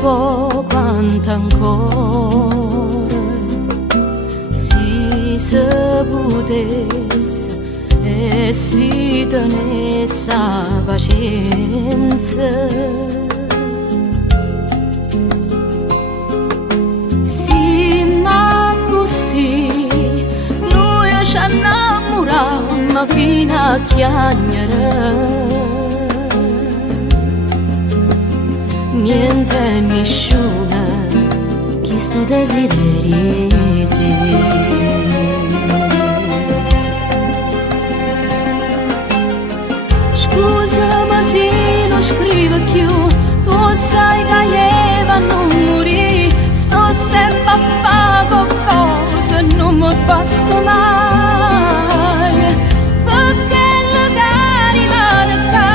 po' quanto ancora si potesse e si tenesse pazienza. Sì, ma così noi ci innamorammo fino a chiagnare. Niente mi sciuna chi sto desiderio di te. Scusami se non scrivo più, tu sai che Eva non morì. Sto sempre a fare qualcosa, non mi basta mai. Perché la carina qua,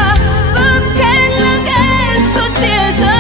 perché la che è successa.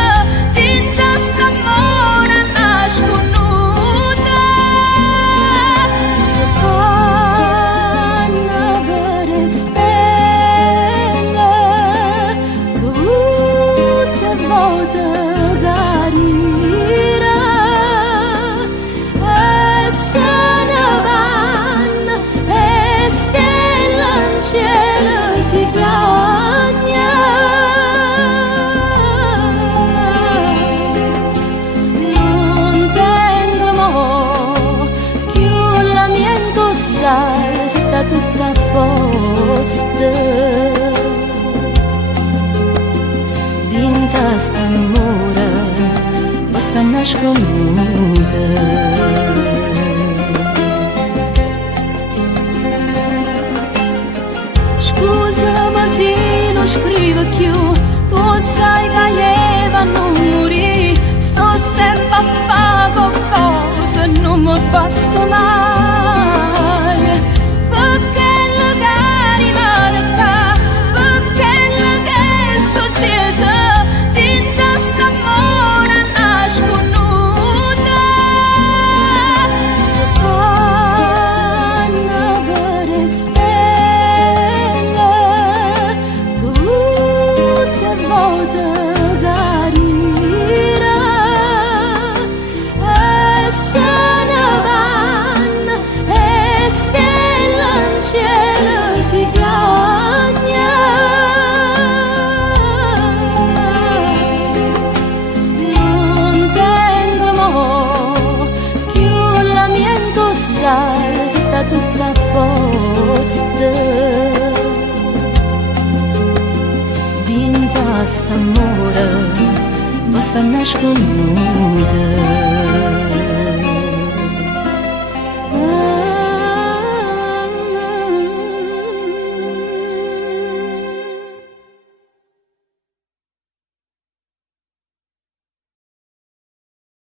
Sta tutto a posto, dinta st'amore basta nasconduta. Scusami se non scrivo più, tu sai che Eva non morì. Sto sempre a fare qualcosa, non mi basta mai. Perché la carina qua, perché la che è successa, dinta st'amore nasconuta. Si fanno vedere stelle, tutte volte carina, e se ne vanno e stelle in cielo si chiagna. Non tengo mo più la mia indossare, sta tutta a posto, dinta st'amore basta nasconduta.